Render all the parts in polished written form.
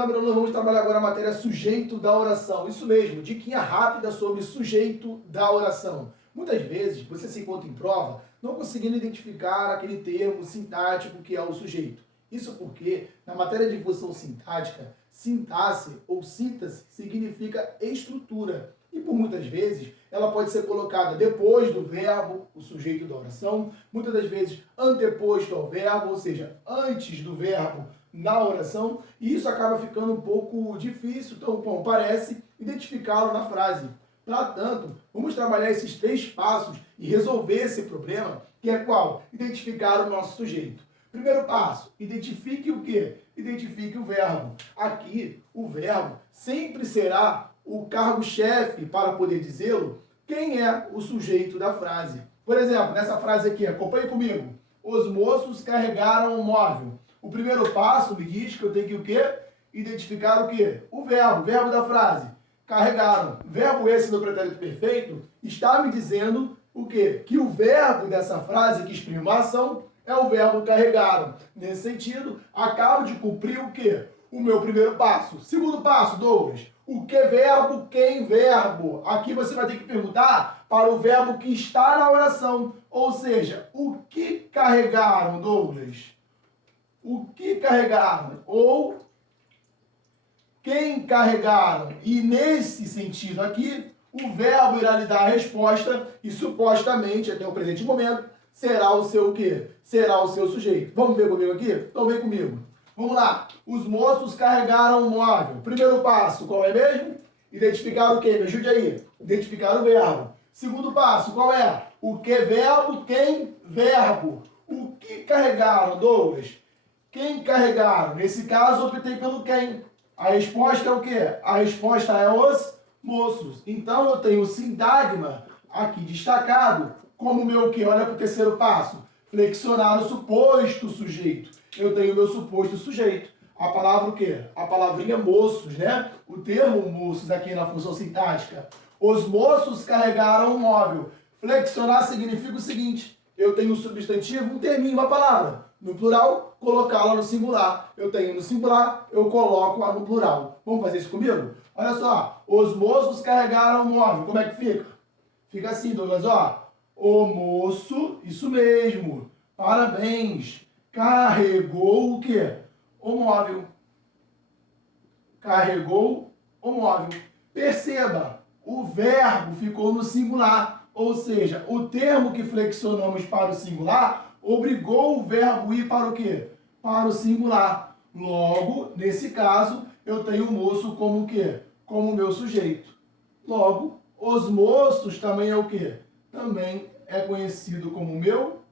nome é Bruno, vamos trabalhar agora a matéria sujeito da oração. Isso mesmo, diquinha rápida sobre sujeito da oração. Muitas vezes você se encontra em prova não conseguindo identificar aquele termo sintático que é o sujeito. Isso porque, na matéria de função sintática, sintaxe ou síntese significa estrutura. E por muitas vezes ela pode ser colocada depois do verbo, o sujeito da oração, muitas das vezes anteposto ao verbo, ou seja, antes do verbo na oração, e isso acaba ficando um pouco difícil, então, como parece, identificá-lo na frase. Portanto, vamos trabalhar esses 3 passos e resolver esse problema, que é qual? Identificar o nosso sujeito. Primeiro passo, identifique o quê? Identifique o verbo. Aqui, o verbo sempre será o cargo-chefe para poder dizê-lo quem é o sujeito da frase. Por exemplo, nessa frase aqui, acompanhe comigo. Os moços carregaram o móvel. O primeiro passo me diz que eu tenho que o quê? Identificar o quê? O verbo da frase. Carregaram. Verbo esse no pretérito perfeito está me dizendo o quê? Que o verbo dessa frase que exprime uma ação é o verbo carregaram. Nesse sentido, acabo de cumprir o quê? O meu primeiro passo. Segundo passo, Douglas. O que verbo, quem verbo? Aqui você vai ter que perguntar para o verbo que está na oração. Ou seja, o que carregaram, Douglas? O que carregaram? Ou quem carregaram? E nesse sentido aqui, o verbo irá lhe dar a resposta e supostamente, até o presente momento, será o seu o quê? Será o seu sujeito. Vamos ver comigo aqui? Então vem comigo. Vamos lá. Os moços carregaram o móvel. Primeiro passo, qual é mesmo? Identificar o quê? Me ajude aí. Identificar o verbo. Segundo passo, qual é? O que verbo, quem verbo. O que carregaram, Douglas? Quem carregaram? Nesse caso, optei pelo quem. A resposta é o quê? A resposta é os moços. Então, eu tenho o sintagma aqui destacado como meu o quê? Olha para o terceiro passo. Flexionar o suposto sujeito. Eu tenho o meu suposto sujeito. A palavra o quê? A palavrinha moços, né? O termo moços aqui na função sintática. Os moços carregaram o móvel. Flexionar significa o seguinte. Eu tenho um substantivo, um terminho, uma palavra. No plural, colocá-la no singular. Eu tenho no singular, eu coloco-a no plural. Vamos fazer isso comigo? Olha só. Os moços carregaram o móvel. Como é que fica? Fica assim, Douglas, ó. O moço, isso mesmo. Parabéns. Carregou o quê? O móvel. Carregou o móvel. Perceba, o verbo ficou no singular. Ou seja, o termo que flexionamos para o singular obrigou o verbo ir para o quê? Para o singular. Logo, nesse caso, eu tenho o moço como o quê? Como meu sujeito. Logo, os moços também é o quê? Também é conhecido como meu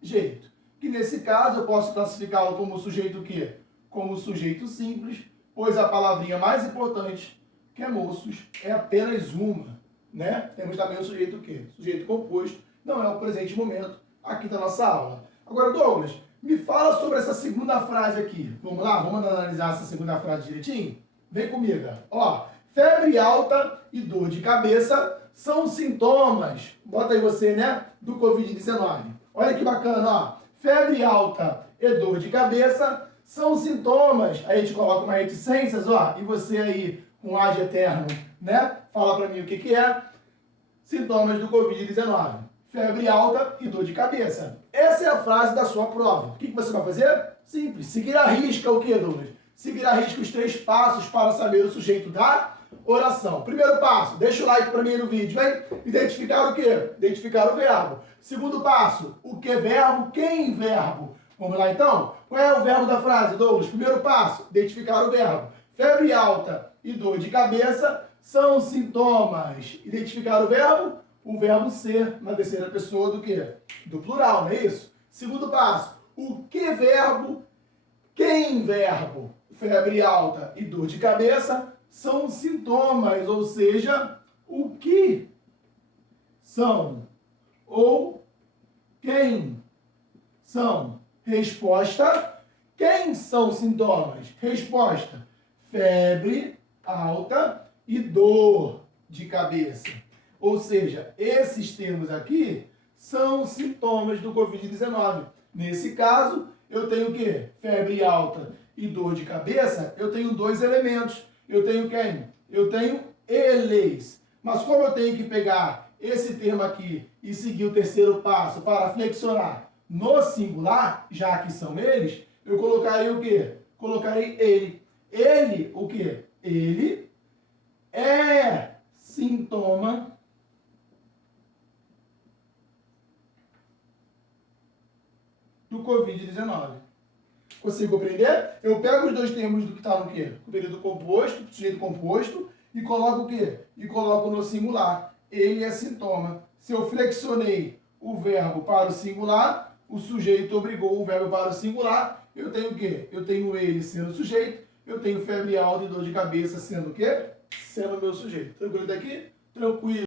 sujeito. Que nesse caso eu posso classificá-lo como sujeito o quê? Como sujeito simples, pois a palavrinha mais importante, que é moços, é apenas uma, né? Temos também o sujeito o quê? Sujeito composto, não é o presente momento aqui da nossa aula. Agora, Douglas, me fala sobre essa segunda frase aqui. Vamos lá? Vamos analisar essa segunda frase direitinho? Vem comigo. Ó, febre alta e dor de cabeça são sintomas, bota aí você, né, do Covid-19. Olha que bacana, ó. Febre alta e dor de cabeça são sintomas. Aí a gente coloca uma reticências, ó, e você aí, com ad eterno, né, fala pra mim o que que é. Sintomas do Covid-19. Febre alta e dor de cabeça. Essa é a frase da sua prova. O que que você vai fazer? Simples. Seguir à risca o que, Douglas? Seguir à risca os 3 passos para saber o sujeito da oração. Primeiro passo, deixa o like para mim no vídeo, hein? Identificar o quê? Identificar o verbo. Segundo passo, o que verbo, quem verbo. Vamos lá então? Qual é o verbo da frase, Douglas? Primeiro passo, identificar o verbo. Febre alta e dor de cabeça são sintomas. Identificar o verbo ser na terceira pessoa do quê? Do plural, não é isso? Segundo passo, o que verbo, quem verbo. Febre alta e dor de cabeça são sintomas, ou seja, o que são ou quem são. Resposta, quem são sintomas? Resposta, febre alta e dor de cabeça. Ou seja, esses termos aqui são sintomas do Covid-19. Nesse caso, eu tenho o quê? Febre alta e dor de cabeça, eu tenho dois elementos. Eu tenho quem? Eu tenho eles. Mas como eu tenho que pegar esse termo aqui e seguir o terceiro passo para flexionar no singular, já que são eles, eu colocarei o quê? Colocarei ele. Ele, o quê? Ele é sintoma do Covid-19. Consigo compreender? Eu pego os dois termos do que está no quê? O período composto, sujeito composto, e coloco o quê? E coloco no singular. Ele é sintoma. Se eu flexionei o verbo para o singular, o sujeito obrigou o verbo para o singular, eu tenho o quê? Eu tenho ele sendo sujeito, eu tenho febre alta e dor de cabeça sendo o quê? Sendo meu sujeito. Tranquilo daqui? Tranquilo.